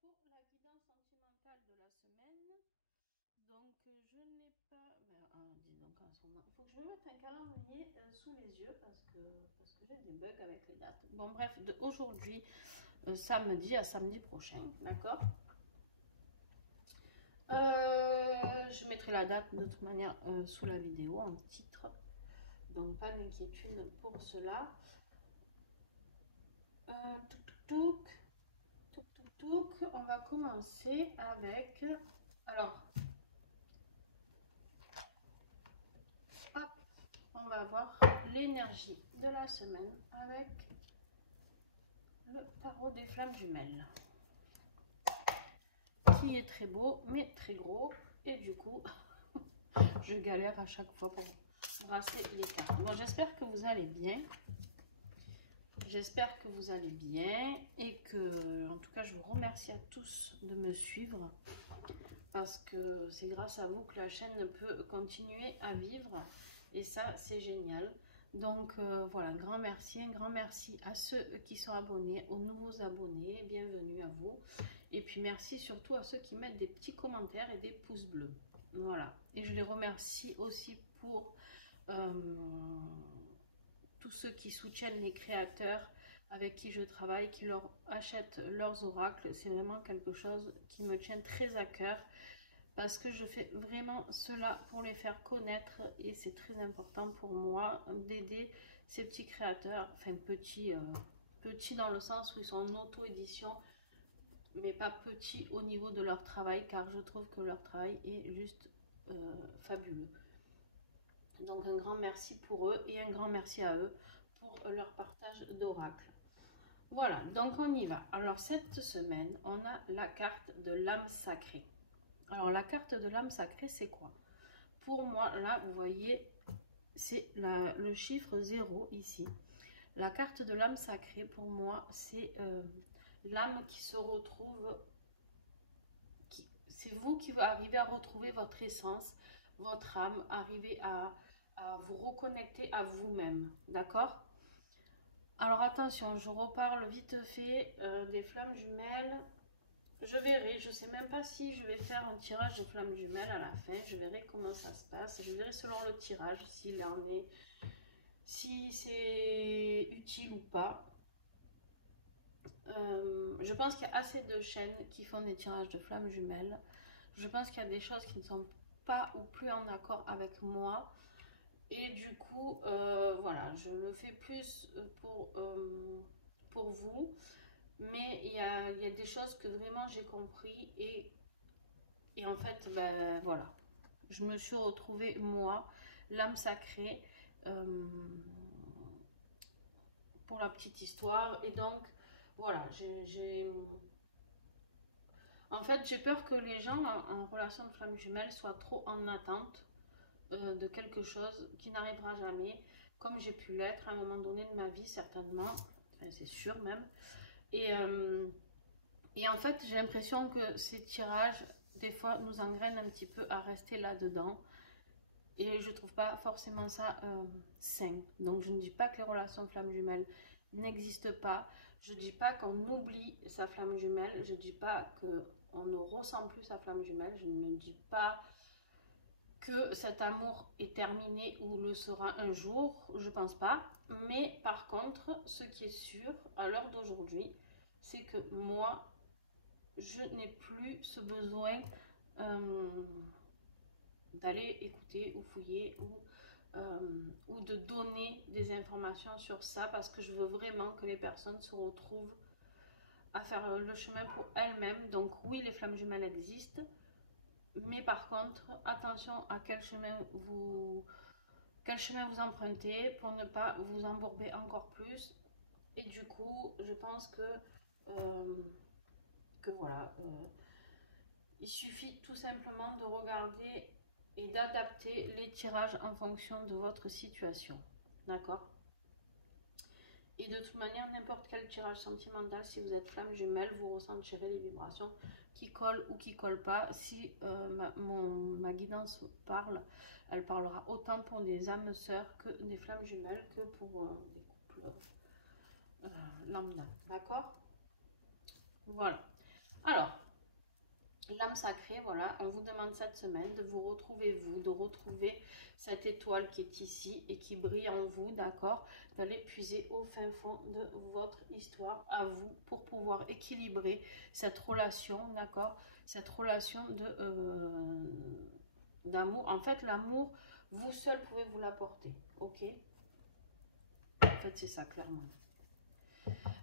pour la guidance sentimentale de la semaine. Donc, je n'ai pas... dis donc, en ce moment, il faut que je me mette un calendrier sous les yeux parce que j'ai des bugs avec les dates. Bon, bref, d'aujourd'hui, samedi à samedi prochain, d'accord. Je mettrai la date de toute manière sous la vidéo en titre. Donc, pas d'inquiétude pour cela. On va commencer avec... Alors, hop, on va voir l'énergie de la semaine avec le tarot des flammes jumelles. Qui est très beau, mais très gros. Et du coup, je galère à chaque fois pour brasser les cartes. Bon, j'espère que vous allez bien. J'espère que vous allez bien et que, en tout cas, je vous remercie à tous de me suivre parce que c'est grâce à vous que la chaîne peut continuer à vivre et ça, c'est génial. Donc voilà, un grand merci à ceux qui sont abonnés, aux nouveaux abonnés, bienvenue à vous. Et puis merci surtout à ceux qui mettent des petits commentaires et des pouces bleus. Voilà, et je les remercie aussi pour... tous ceux qui soutiennent les créateurs avec qui je travaille, qui leur achètent leurs oracles, c'est vraiment quelque chose qui me tient très à cœur parce que je fais vraiment cela pour les faire connaître et c'est très important pour moi d'aider ces petits créateurs, enfin petits dans le sens où ils sont en auto-édition, mais pas petits au niveau de leur travail car je trouve que leur travail est juste fabuleux. Donc un grand merci pour eux et un grand merci à eux pour leur partage d'oracles. Voilà, donc on y va. Alors cette semaine, on a la carte de l'âme sacrée. Alors la carte de l'âme sacrée, c'est quoi? Pour moi, là, vous voyez, c'est le chiffre 0 ici. La carte de l'âme sacrée, pour moi, c'est l'âme qui se retrouve... C'est vous qui arrivez à retrouver votre essence, votre âme, arriver à vous reconnecter à vous-même, d'accord? Alors attention, je reparle vite fait des flammes jumelles. Je verrai, je ne sais même pas si je vais faire un tirage de flammes jumelles à la fin. Je verrai comment ça se passe. Je verrai selon le tirage s'il en est, si c'est utile ou pas. Je pense qu'il y a assez de chaînes qui font des tirages de flammes jumelles. Je pense qu'il y a des choses qui ne sont pas ou plus en accord avec moi. Et du coup, voilà, je le fais plus pour vous. Mais il y a des choses que vraiment j'ai compris. Et en fait, ben voilà. Je me suis retrouvée, moi, l'âme sacrée, pour la petite histoire. Et donc, voilà, en fait, j'ai peur que les gens en relation de flamme jumelle soient trop en attente de quelque chose qui n'arrivera jamais, comme j'ai pu l'être à un moment donné de ma vie, certainement, enfin, c'est sûr même. Et en fait, j'ai l'impression que ces tirages, des fois, nous engrainent un petit peu à rester là-dedans. Et je trouve pas forcément ça sain. Donc, je ne dis pas que les relations flamme jumelle n'existent pas. Je dis pas qu'on oublie sa flamme jumelle. Je dis pas qu'on ne ressent plus sa flamme jumelle. Je ne dis pas que cet amour est terminé ou le sera un jour. Je pense pas. Mais par contre, ce qui est sûr, à l'heure d'aujourd'hui, c'est que moi, je n'ai plus ce besoin d'aller écouter ou fouiller ou de donner des informations sur ça parce que je veux vraiment que les personnes se retrouvent à faire le chemin pour elles-mêmes. Donc oui, les flammes jumelles existent, mais par contre, attention à quel chemin vous empruntez pour ne pas vous embourber encore plus. Et du coup, je pense que voilà, il suffit tout simplement de regarder et d'adapter les tirages en fonction de votre situation. D'accord? Et de toute manière, n'importe quel tirage sentimental, si vous êtes flamme jumelle, vous ressentirez les vibrations qui collent ou qui collent pas. Si ma guidance parle, elle parlera autant pour des âmes sœurs que des flammes jumelles que pour des couples lambda. D'accord? Voilà. Alors, l'âme sacrée, voilà, on vous demande cette semaine de vous retrouver, de retrouver cette étoile qui est ici et qui brille en vous, d'accord, d'aller puiser au fin fond de votre histoire à vous pour pouvoir équilibrer cette relation, d'accord, cette relation d'amour. En fait, l'amour, vous seul pouvez vous l'apporter, ok? En fait, c'est ça, clairement.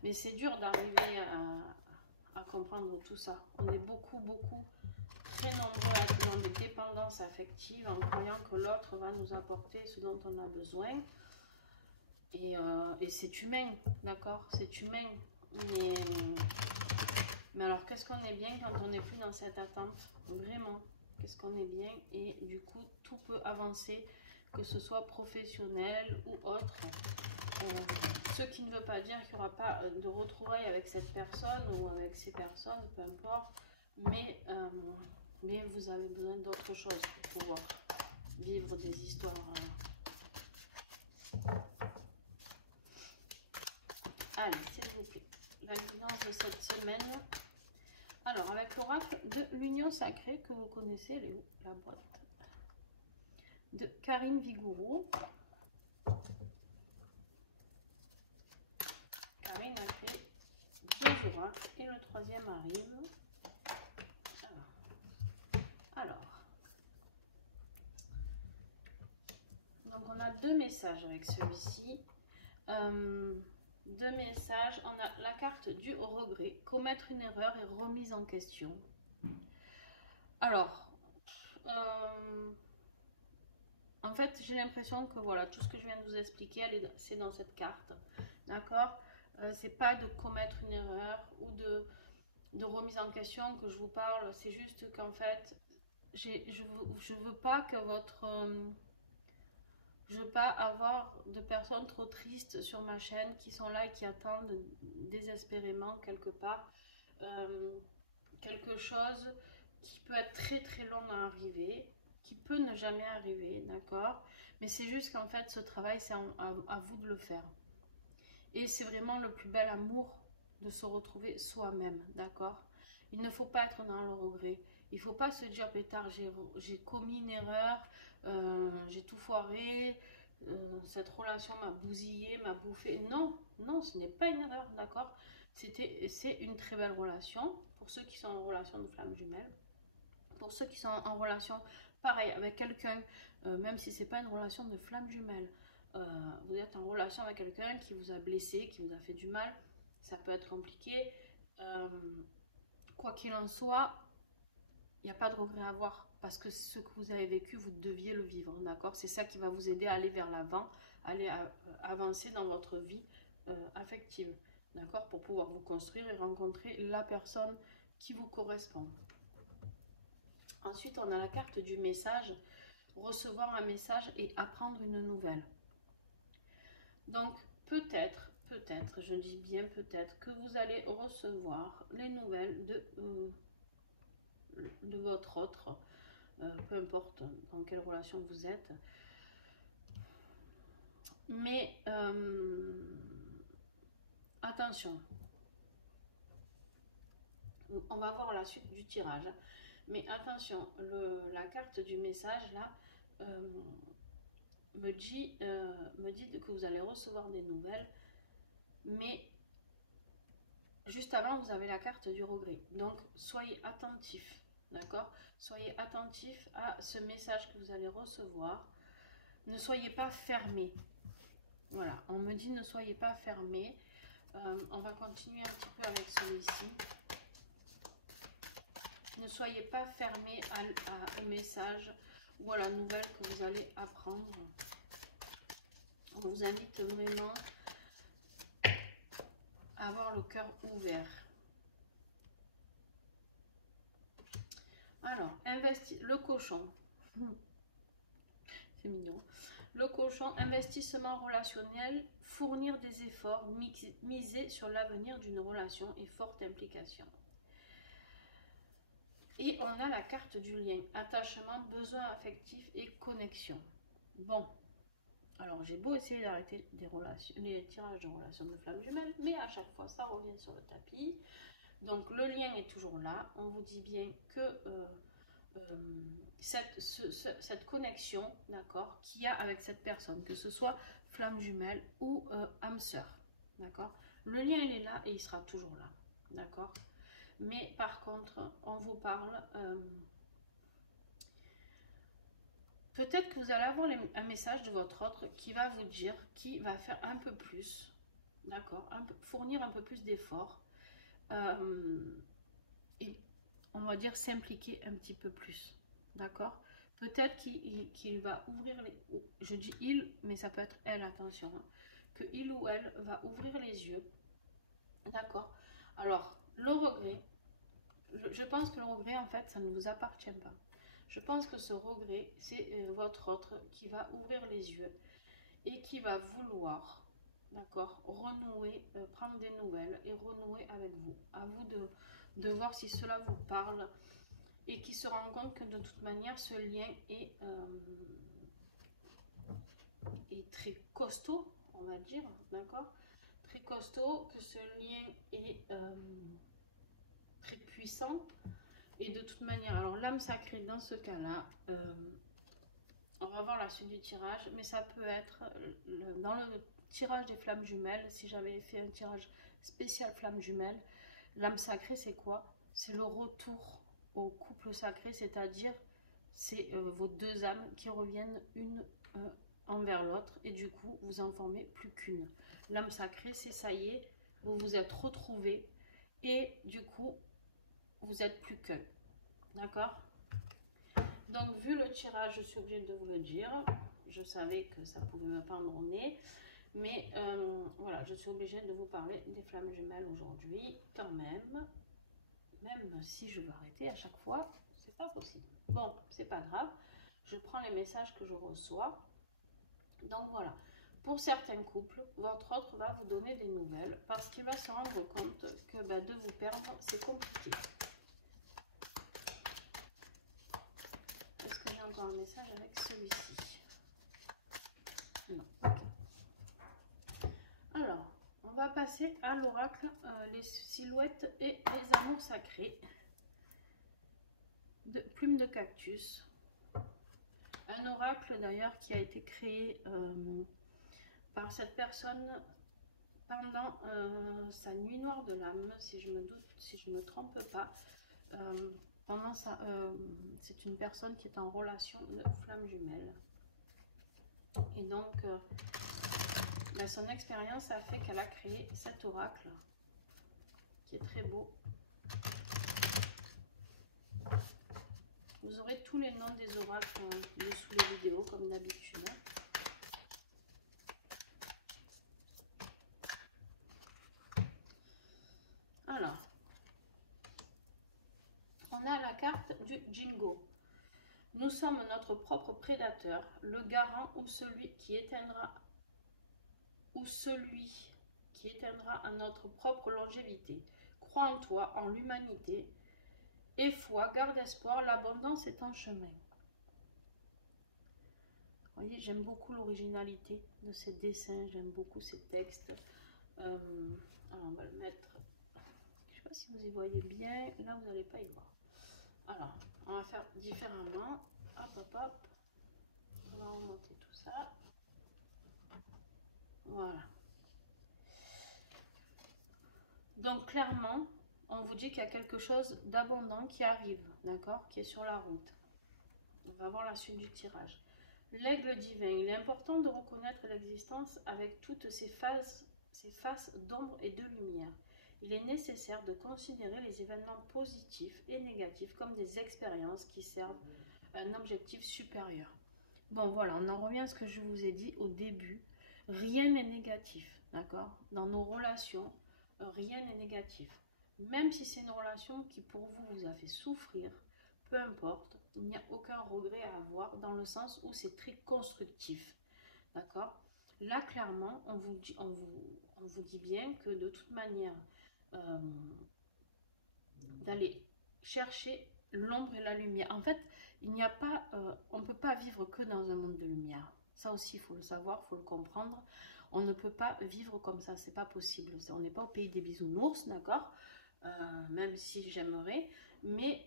Mais c'est dur d'arriver à comprendre tout ça. On est beaucoup, très nombreux à être dans des dépendances affectives en croyant que l'autre va nous apporter ce dont on a besoin. Et c'est humain, d'accord? C'est humain. Mais alors, qu'est-ce qu'on est bien quand on n'est plus dans cette attente? Vraiment, qu'est-ce qu'on est bien? Et du coup, tout peut avancer, que ce soit professionnel ou autre. Ce qui ne veut pas dire qu'il n'y aura pas de retrouvailles avec cette personne ou avec ces personnes, peu importe. Mais vous avez besoin d'autre chose pour pouvoir vivre des histoires. Allez, s'il vous plaît, la guidance de cette semaine. Alors, avec l'oracle de l'Union Sacrée que vous connaissez, elle est où, la boîte? De Karine Vigourou. Karine a fait 2 oracles et le troisième arrive. Alors, donc on a 2 messages avec celui-ci. 2 messages. On a la carte du regret, commettre une erreur et remise en question. Alors, en fait, j'ai l'impression que voilà, tout ce que je viens de vous expliquer, c'est dans cette carte. D'accord? C'est pas de commettre une erreur ou de remise en question que je vous parle. C'est juste qu'en fait, je veux pas que je veux pas avoir de personnes trop tristes sur ma chaîne qui sont là et qui attendent désespérément quelque part quelque chose qui peut être très long à arriver, qui peut ne jamais arriver, d'accord? Mais c'est juste qu'en fait, ce travail, c'est à vous de le faire. Et c'est vraiment le plus bel amour de se retrouver soi-même, d'accord? Il ne faut pas être dans le regret. Il ne faut pas se dire, pétard, j'ai commis une erreur, j'ai tout foiré, cette relation m'a bousillé, m'a bouffé. Non, non, ce n'est pas une erreur, d'accord? C'est une très belle relation pour ceux qui sont en relation de flamme jumelle. Pour ceux qui sont en relation, pareil, avec quelqu'un, même si ce n'est pas une relation de flamme jumelle, vous êtes en relation avec quelqu'un qui vous a blessé, qui vous a fait du mal, ça peut être compliqué. Quoi qu'il en soit, il n'y a pas de regret à avoir parce que ce que vous avez vécu, vous deviez le vivre, d'accord? C'est ça qui va vous aider à aller vers l'avant, aller avancer dans votre vie affective, d'accord? Pour pouvoir vous construire et rencontrer la personne qui vous correspond. Ensuite, on a la carte du message, recevoir un message et apprendre une nouvelle. Donc, peut-être, je dis bien peut-être, que vous allez recevoir les nouvelles de votre autre, peu importe dans quelle relation vous êtes. Mais attention, on va voir la suite du tirage. Mais attention, la carte du message là me dit que vous allez recevoir des nouvelles, mais juste avant vous avez la carte du regret. Donc soyez attentifs, d'accord? Soyez attentifs à ce message que vous allez recevoir. Ne soyez pas fermés. Voilà, on me dit ne soyez pas fermés. On va continuer un petit peu avec celui-ci. Ne soyez pas fermés au message ou à la nouvelle que vous allez apprendre. On vous invite vraiment à avoir le cœur ouvert. Alors, le cochon. C'est mignon. Le cochon, investissement relationnel, fournir des efforts, miser sur l'avenir d'une relation et forte implication. Et on a la carte du lien, attachement, besoin affectif et connexion. Bon, alors j'ai beau essayer d'arrêter les tirages de relations de flammes jumelles, mais à chaque fois ça revient sur le tapis. Donc le lien est toujours là. On vous dit bien que cette connexion, d'accord, qu'il y a avec cette personne, que ce soit flamme jumelle ou âme sœur, d'accord, le lien il est là et il sera toujours là, d'accord. Mais par contre, on vous parle, peut-être que vous allez avoir un message de votre autre qui va vous dire, qui va faire un peu plus, d'accord, fournir un peu plus d'efforts, et on va dire s'impliquer un petit peu plus, d'accord. Peut-être qu'il va ouvrir les... Je dis il, mais ça peut être elle, attention. Hein, que il ou elle va ouvrir les yeux, d'accord. Alors, le regret, je pense que le regret, en fait, ça ne vous appartient pas. Je pense que ce regret, c'est votre autre qui va ouvrir les yeux et qui va vouloir, d'accord, renouer, prendre des nouvelles et renouer avec vous. À vous de voir si cela vous parle et qui se rend compte que de toute manière, ce lien est très costaud, on va dire, d'accord, très costaud, que ce lien est très puissant. Et de toute manière, alors l'âme sacrée dans ce cas-là, on va voir la suite du tirage, mais ça peut être dans le tirage des flammes jumelles, si j'avais fait un tirage spécial flammes jumelles, l'âme sacrée c'est quoi? C'est le retour au couple sacré, c'est-à-dire c'est vos deux âmes qui reviennent une envers l'autre et du coup vous en formez plus qu'une. L'âme sacrée c'est ça y est, vous vous êtes retrouvés et du coup vous êtes plus qu'un, d'accord. Donc vu le tirage, je suis obligée de vous le dire, je savais que ça pouvait me pendre au nez, mais voilà, je suis obligée de vous parler des flammes jumelles aujourd'hui quand même si je veux arrêter à chaque fois, c'est pas possible. Bon, c'est pas grave, je prends les messages que je reçois. Donc voilà, pour certains couples, votre autre va vous donner des nouvelles parce qu'il va se rendre compte que de vous perdre, c'est compliqué. Est-ce que j'ai encore un message avec celui-ci? Non. Okay. Alors, on va passer à l'oracle, les silhouettes et les amours sacrés. De plume de cactus. Un oracle d'ailleurs qui a été créé par cette personne pendant sa nuit noire de l'âme, si je me trompe pas. C'est une personne qui est en relation de flamme jumelle. Et donc, son expérience a fait qu'elle a créé cet oracle qui est très beau. Vous aurez tous les noms des oracles dessous les vidéos, comme d'habitude. Alors, on a la carte du Jingo. Nous sommes notre propre prédateur, le garant ou celui qui éteindra à notre propre longévité. Crois en toi, en l'humanité. Et foi, garde espoir, l'abondance est en chemin. Vous voyez, j'aime beaucoup l'originalité de ces dessins, j'aime beaucoup ces textes. Alors on va le mettre, je ne sais pas si vous y voyez bien, là vous n'allez pas y voir. Alors, on va faire différemment. Hop, hop, hop. On va remonter tout ça. Voilà. Donc clairement, on vous dit qu'il y a quelque chose d'abondant qui arrive, d'accord, qui est sur la route. On va voir la suite du tirage. L'aigle divin, il est important de reconnaître l'existence avec toutes ses faces d'ombre et de lumière. Il est nécessaire de considérer les événements positifs et négatifs comme des expériences qui servent un objectif supérieur. Bon voilà, on en revient à ce que je vous ai dit au début. Rien n'est négatif, d'accord? Dans nos relations, rien n'est négatif. Même si c'est une relation qui pour vous a fait souffrir, peu importe, il n'y a aucun regret à avoir dans le sens où c'est très constructif, d'accord? Là, clairement, on vous dit bien que de toute manière, d'aller chercher l'ombre et la lumière. En fait, il n'y a pas, on ne peut pas vivre que dans un monde de lumière. Ça aussi, il faut le savoir, il faut le comprendre. On ne peut pas vivre comme ça, c'est pas possible. On n'est pas au pays des bisounours, d'accord? même si j'aimerais, mais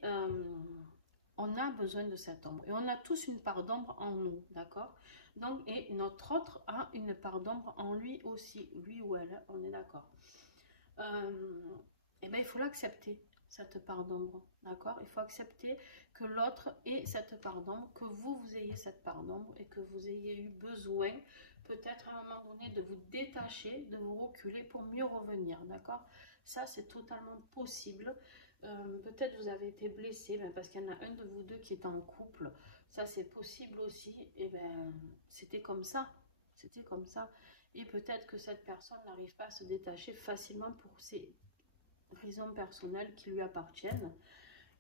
on a besoin de cette ombre. Et on a tous une part d'ombre en nous, d'accord? Donc, et notre autre a une part d'ombre en lui aussi, lui ou elle, on est d'accord. Et bien, il faut l'accepter, cette part d'ombre, d'accord? Il faut accepter que l'autre ait cette part d'ombre, que vous ayez cette part d'ombre et que vous ayez eu besoin, peut-être à un moment donné, de vous détacher, de vous reculer pour mieux revenir, d'accord? Ça, c'est totalement possible. Peut-être vous avez été blessé, parce qu'il y en a un de vous deux qui est en couple, ça c'est possible aussi, et ben c'était comme ça, c'était comme ça. Et peut-être que cette personne n'arrive pas à se détacher facilement pour ses raisons personnelles qui lui appartiennent,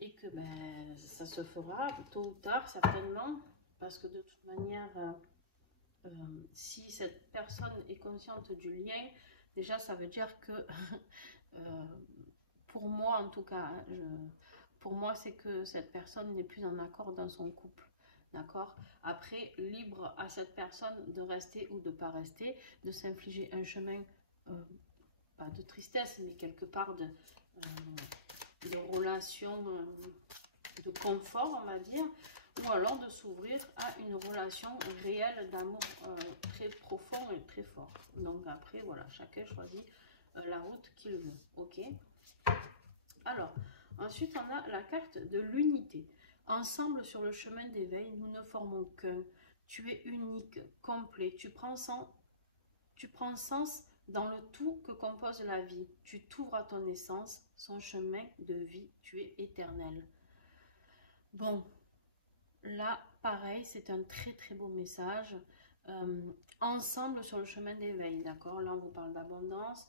et que ben, ça se fera tôt ou tard, certainement, parce que de toute manière, si cette personne est consciente du lien, déjà ça veut dire que, pour moi en tout cas, pour moi c'est que cette personne n'est plus en accord dans son couple. D'accord? Après, libre à cette personne de rester ou de ne pas rester, de s'infliger un chemin, pas de tristesse, mais quelque part de relation, de confort, on va dire, ou alors de s'ouvrir à une relation réelle d'amour très profond et très fort. Donc après, voilà, chacun choisit la route qu'il veut. Ok? Alors, ensuite, on a la carte de l'unité. Ensemble sur le chemin d'éveil, nous ne formons qu'un. Tu es unique, complet. Tu prends sens dans le tout que compose la vie. Tu t'ouvres à ton essence, son chemin de vie. Tu es éternel. Bon, là, pareil, c'est un très très beau message. Ensemble sur le chemin d'éveil, d'accord? Là, on vous parle d'abondance.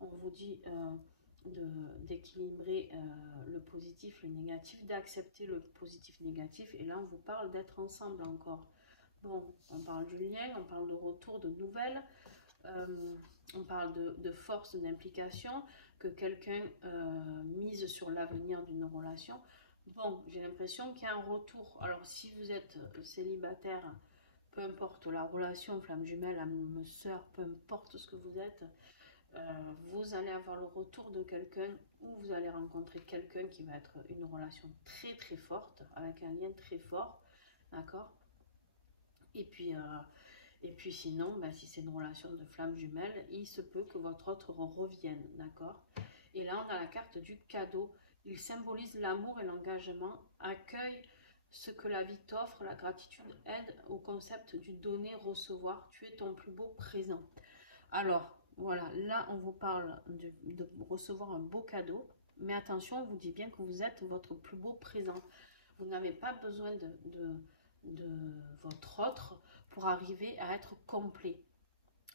On vous dit d'équilibrer le positif, le négatif, d'accepter le positif, négatif. Et là, on vous parle d'être ensemble encore. Bon, on parle du lien, on parle de retour, de nouvelles. On parle de force, d'implication, que quelqu'un mise sur l'avenir d'une relation. Bon, j'ai l'impression qu'il y a un retour. Alors, si vous êtes célibataire, peu importe la relation, flamme jumelle, âme sœur, peu importe ce que vous êtes, vous allez avoir le retour de quelqu'un ou vous allez rencontrer quelqu'un qui va être une relation très très forte, avec un lien très fort, d'accord? Et puis sinon, si c'est une relation de flamme jumelle, il se peut que votre autre revienne, d'accord? Et là, on a la carte du cadeau. Il symbolise l'amour et l'engagement, accueille ce que la vie t'offre, la gratitude aide au concept du donner-recevoir. Tu es ton plus beau présent. Alors, voilà, là, on vous parle de recevoir un beau cadeau, mais attention, on vous dit bien que vous êtes votre plus beau présent. Vous n'avez pas besoin de votre autre pour arriver à être complet.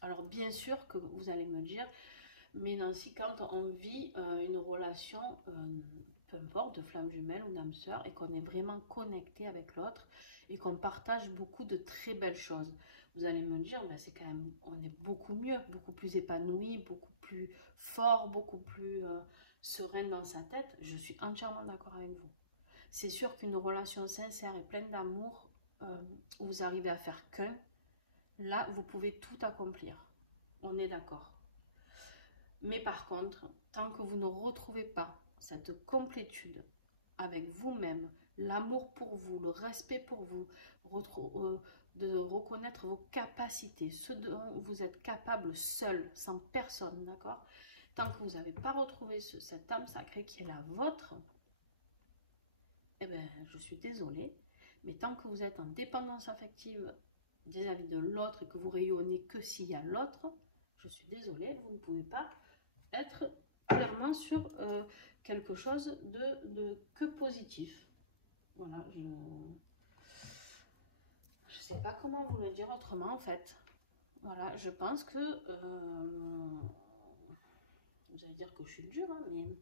Alors, bien sûr que vous allez me dire, mais Nancy, quand on vit une relation, peu importe, de flamme jumelle ou d'âme sœur, et qu'on est vraiment connecté avec l'autre, et qu'on partage beaucoup de très belles choses, vous allez me dire, c'est quand même, on est beaucoup mieux, beaucoup plus épanoui, beaucoup plus fort, beaucoup plus serein dans sa tête. Je suis entièrement d'accord avec vous. C'est sûr qu'une relation sincère et pleine d'amour, où vous arrivez à faire qu'un, là, vous pouvez tout accomplir. On est d'accord. Mais par contre, tant que vous ne retrouvez pas cette complétude avec vous-même, l'amour pour vous, le respect pour vous, de reconnaître vos capacités, ce dont vous êtes capable seul, sans personne, d'accord? Tant que vous n'avez pas retrouvé cette âme sacrée qui est la vôtre, eh bien, je suis désolée, mais tant que vous êtes en dépendance affective vis-à-vis de l'autre et que vous rayonnez que s'il y a l'autre, je suis désolée, vous ne pouvez pas être clairement sur quelque chose de que positif. Voilà, je sais pas comment vous le dire autrement en fait. Voilà, je pense que vous allez dire que je suis dure, hein, mais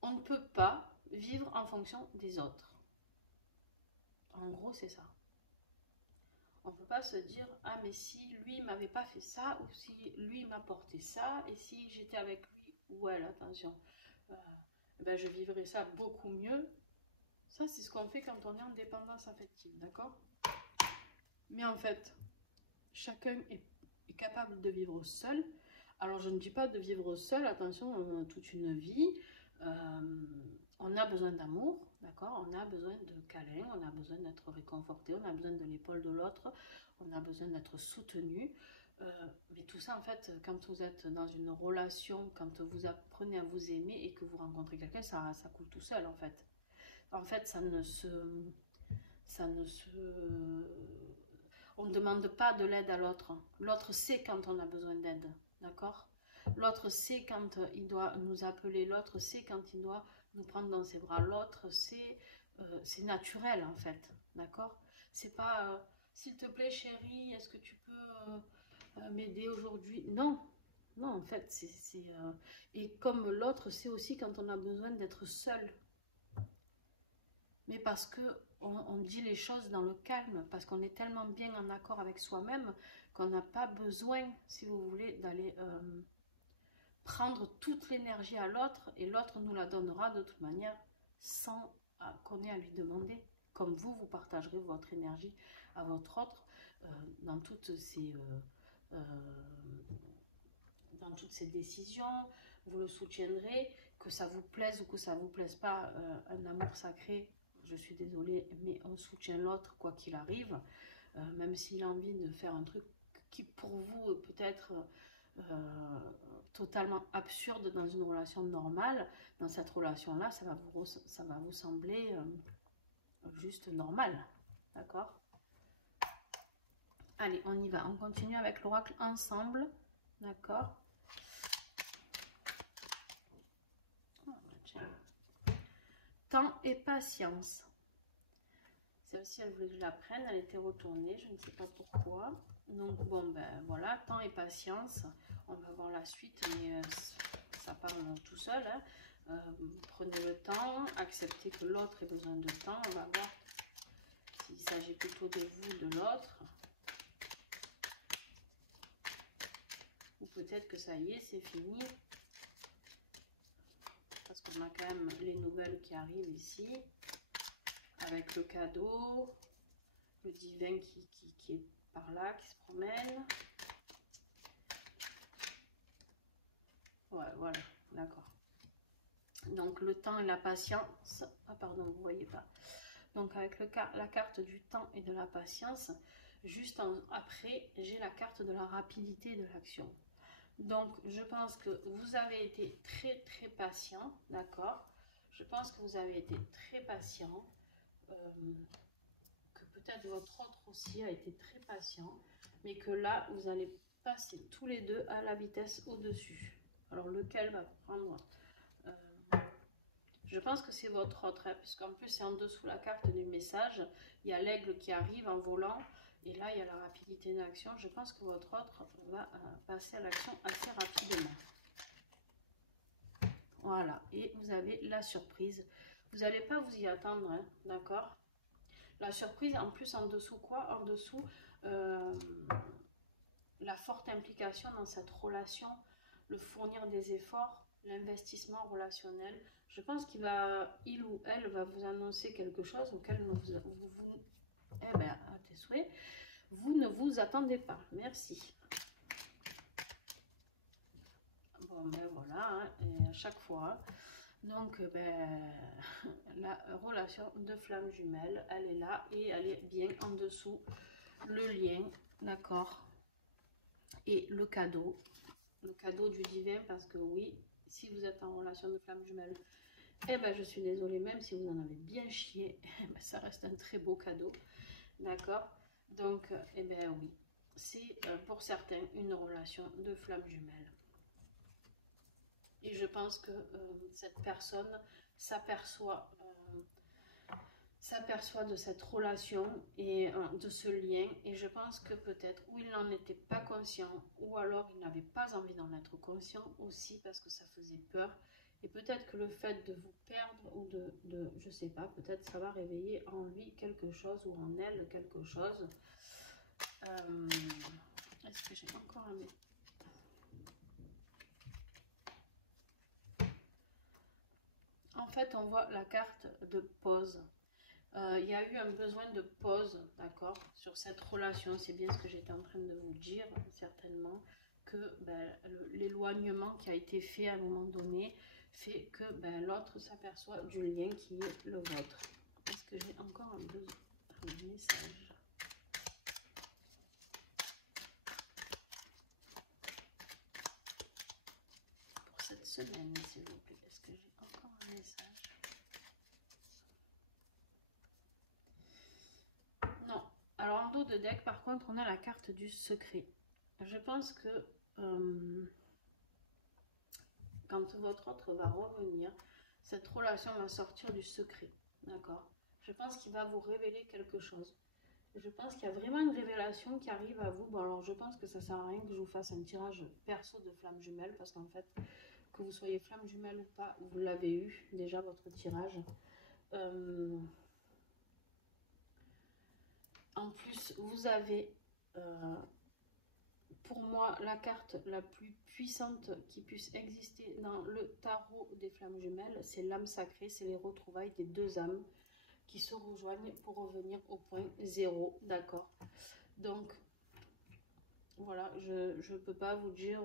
on ne peut pas vivre en fonction des autres. En gros, c'est ça. On ne peut pas se dire, ah mais si lui m'avait pas fait ça, ou si lui m'apportait ça, et si j'étais avec lui ou elle, attention, je vivrais ça beaucoup mieux. Ça, c'est ce qu'on fait quand on est en dépendance affective, d'accord? Mais en fait, chacun est capable de vivre seul Alors, je ne dis pas de vivre seul, attention, toute une vie. On a besoin d'amour, d'accord? On a besoin de câlin, on a besoin d'être réconforté, on a besoin de l'épaule de l'autre, on a besoin d'être soutenu. Mais tout ça, en fait, quand vous êtes dans une relation, quand vous apprenez à vous aimer et que vous rencontrez quelqu'un, ça coule tout seul, en fait. En fait, ça ne se, on ne demande pas de l'aide à l'autre. L'autre sait quand on a besoin d'aide, d'accord? L'autre sait quand il doit nous appeler, l'autre sait quand il doit nous prendre dans ses bras, l'autre c'est naturel en fait, d'accord? C'est pas s'il te plaît chérie, est-ce que tu peux m'aider aujourd'hui? Non, non en fait, et comme l'autre sait aussi quand on a besoin d'être seul, mais parce que on dit les choses dans le calme, parce qu'on est tellement bien en accord avec soi-même qu'on n'a pas besoin, si vous voulez, d'aller prendre toute l'énergie à l'autre, et l'autre nous la donnera de toute manière sans qu'on ait à lui demander. Comme vous partagerez votre énergie à votre autre dans toutes ces décisions, vous le soutiendrez, que ça vous plaise ou que ça vous plaise pas, un amour sacré, je suis désolée, mais on soutient l'autre quoi qu'il arrive, même s'il a envie de faire un truc qui pour vous peut-être totalement absurde dans une relation normale, dans cette relation-là, ça va vous sembler juste normal, d'accord? Allez, on y va, on continue avec l'oracle ensemble, d'accord? Temps et patience. Celle-ci, elle voulait que je la prenne, elle était retournée, je ne sais pas pourquoi. Donc bon, ben voilà, temps et patience. On va voir la suite, mais ça parle tout seul. Hein. Prenez le temps, acceptez que l'autre ait besoin de temps. On va voir s'il s'agit plutôt de vous, de l'autre. Ou peut-être que ça y est, c'est fini. Parce qu'on a quand même les nouvelles qui arrivent ici. Avec le cadeau, le divin qui est par là, qui se promène. Ouais, voilà, d'accord. Donc le temps et la patience. Ah pardon, vous voyez pas. Donc avec la carte du temps et de la patience, juste après, j'ai la carte de la rapidité de l'action. Donc je pense que vous avez été très très patient, d'accord? Je pense que vous avez été très patient. Que peut-être votre autre aussi a été très patient, mais que là, vous allez passer tous les deux à la vitesse au-dessus. Alors, lequel va prendre je pense que c'est votre autre, hein, puisqu'en plus, c'est en dessous la carte du message. Il y a l'aigle qui arrive en volant, et là, il y a la rapidité d'action. Je pense que votre autre va passer à l'action assez rapidement. Voilà, et vous avez la surprise. Vous n'allez pas vous y attendre, hein, d'accord? La surprise, en plus, en dessous quoi? En dessous, la forte implication dans cette relation, le fournir des efforts, l'investissement relationnel. Je pense il ou elle va vous annoncer quelque chose auquel eh ben, à tes souhaits, vous ne vous attendez pas. Merci. Bon, ben voilà, hein, et à chaque fois. Donc, ben, la relation de flamme jumelle, elle est là et elle est bien en dessous. Le lien, d'accord, et le cadeau du divin, parce que oui, si vous êtes en relation de flamme jumelle, eh ben, je suis désolée, même si vous en avez bien chié, eh ben, ça reste un très beau cadeau, d'accord? Donc, eh ben oui, c'est pour certains une relation de flamme jumelle. Et je pense que cette personne s'aperçoit de cette relation et de ce lien, et je pense que peut-être ou il n'en était pas conscient, ou alors il n'avait pas envie d'en être conscient aussi parce que ça faisait peur, et peut-être que le fait de vous perdre ou je sais pas, peut-être ça va réveiller en lui quelque chose ou en elle quelque chose. Est-ce que j'ai encore un... En fait, on voit la carte de pause. Il y a eu un besoin de pause, d'accord, sur cette relation. C'est bien ce que j'étais en train de vous dire, certainement, que l'éloignement qui a été fait à un moment donné fait que l'autre s'aperçoit du lien qui est le vôtre. Est-ce que j'ai encore un message? Pour cette semaine, s'il vous plaît, est-ce que j'ai encore un message? Non. Alors en dos de deck, par contre, on a la carte du secret. Je pense que quand votre autre va revenir, cette relation va sortir du secret. D'accord? Je pense qu'il va vous révéler quelque chose. Je pense qu'il y a vraiment une révélation qui arrive à vous. Bon, alors je pense que ça sert à rien que je vous fasse un tirage perso de flamme jumelle, parce qu'en fait, que vous soyez flamme jumelle ou pas, vous l'avez eu déjà votre tirage. En plus, vous avez pour moi la carte la plus puissante qui puisse exister dans le tarot des flammes jumelles, c'est l'âme sacrée, c'est les retrouvailles des deux âmes qui se rejoignent pour revenir au point zéro, d'accord? Donc voilà, je ne peux pas vous dire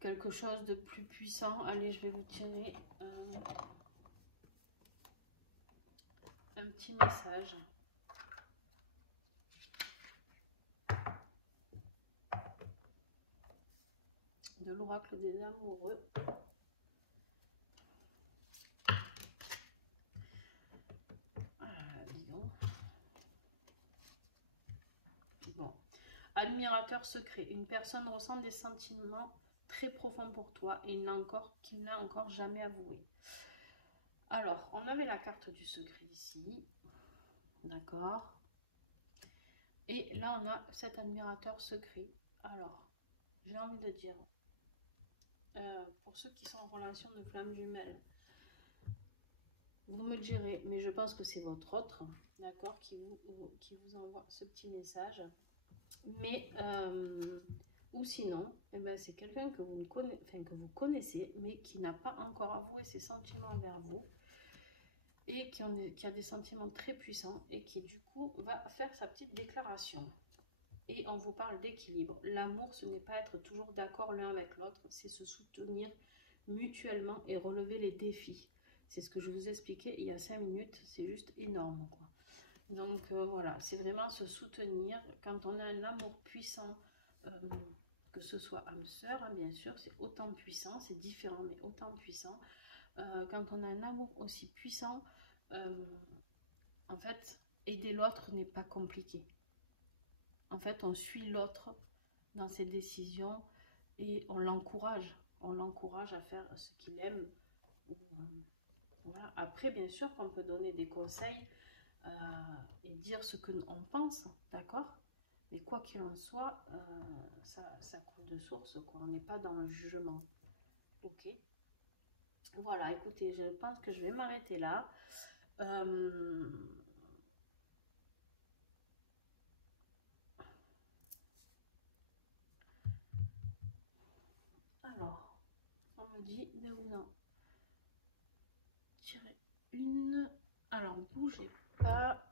quelque chose de plus puissant. Allez, je vais vous tirer un petit message. De l'oracle des amoureux. Bon. Admirateur secret. Une personne ressent des sentiments très profonds pour toi et qu'il n'a encore jamais avoué. Alors, on avait la carte du secret ici. D'accord. Et là, on a cet admirateur secret. Alors, j'ai envie de dire, pour ceux qui sont en relation de flamme jumelle, vous me direz, mais je pense que c'est votre autre, d'accord, qui vous envoie ce petit message. Mais, ou sinon, eh ben, c'est quelqu'un que vous connaissez, mais qui n'a pas encore avoué ses sentiments envers vous, et qui a des sentiments très puissants, et qui du coup va faire sa petite déclaration. Et on vous parle d'équilibre. L'amour, ce n'est pas être toujours d'accord l'un avec l'autre, c'est se soutenir mutuellement et relever les défis. C'est ce que je vous expliquais il y a 5 minutes, c'est juste énorme, quoi. Donc voilà, c'est vraiment se soutenir. Quand on a un amour puissant, que ce soit âme sœur, hein, bien sûr, c'est autant puissant, c'est différent, mais autant puissant. Quand on a un amour aussi puissant, en fait, aider l'autre n'est pas compliqué. En fait, on suit l'autre dans ses décisions et on l'encourage. On l'encourage à faire ce qu'il aime. Voilà. Après, bien sûr qu'on peut donner des conseils et dire ce que l'on pense, d'accord? Mais quoi qu'il en soit, ça coule de source, quoi. On n'est pas dans le jugement. Ok? Voilà, écoutez, je pense que je vais m'arrêter là. Alors, on me dit de vous en tirer une. Alors, bougez pas.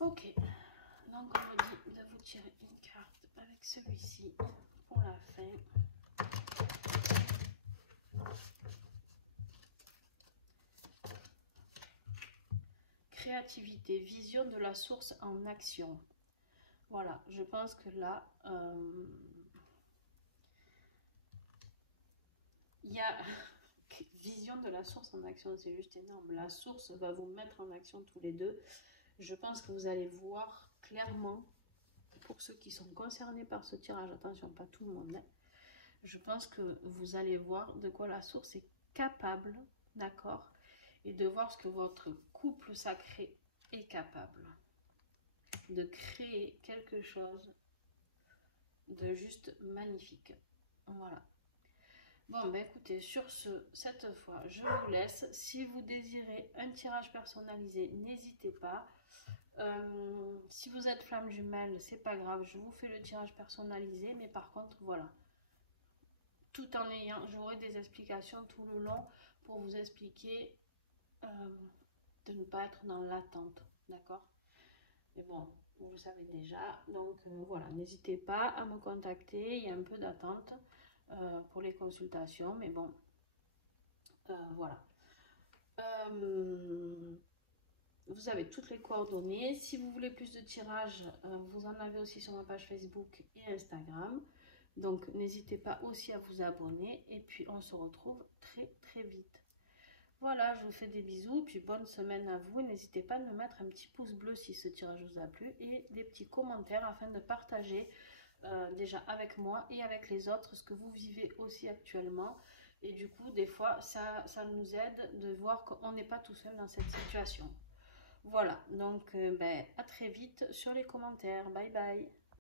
Ok, donc on me dit de vous tirer une carte avec celui-ci pour la fin. Créativité, vision de la source en action. Voilà, je pense que là, il y a vision de la source en action, c'est juste énorme. La source va vous mettre en action tous les deux. Je pense que vous allez voir clairement, pour ceux qui sont concernés par ce tirage, attention, pas tout le monde, hein, je pense que vous allez voir de quoi la source est capable, d'accord, et de voir ce que votre couple sacré est capable de créer quelque chose de juste magnifique. Voilà. Bon, ben écoutez, sur cette fois, je vous laisse. Si vous désirez un tirage personnalisé, n'hésitez pas. Si vous êtes flamme jumelle, c'est pas grave, je vous fais le tirage personnalisé, mais par contre, voilà. Tout en ayant, j'aurai des explications tout le long pour vous expliquer de ne pas être dans l'attente. d'accord? Mais bon, vous le savez déjà, donc voilà, n'hésitez pas à me contacter, il y a un peu d'attente pour les consultations, mais bon, voilà. Vous avez toutes les coordonnées. Si vous voulez plus de tirages, vous en avez aussi sur ma page Facebook et Instagram. Donc n'hésitez pas aussi à vous abonner. Et puis on se retrouve très très vite. Voilà, je vous fais des bisous. Et puis bonne semaine à vous. N'hésitez pas à me mettre un petit pouce bleu si ce tirage vous a plu. Et des petits commentaires afin de partager déjà avec moi et avec les autres ce que vous vivez aussi actuellement. Et du coup, des fois, ça nous aide de voir qu'on n'est pas tout seul dans cette situation. Voilà, donc à très vite sur les commentaires. Bye bye.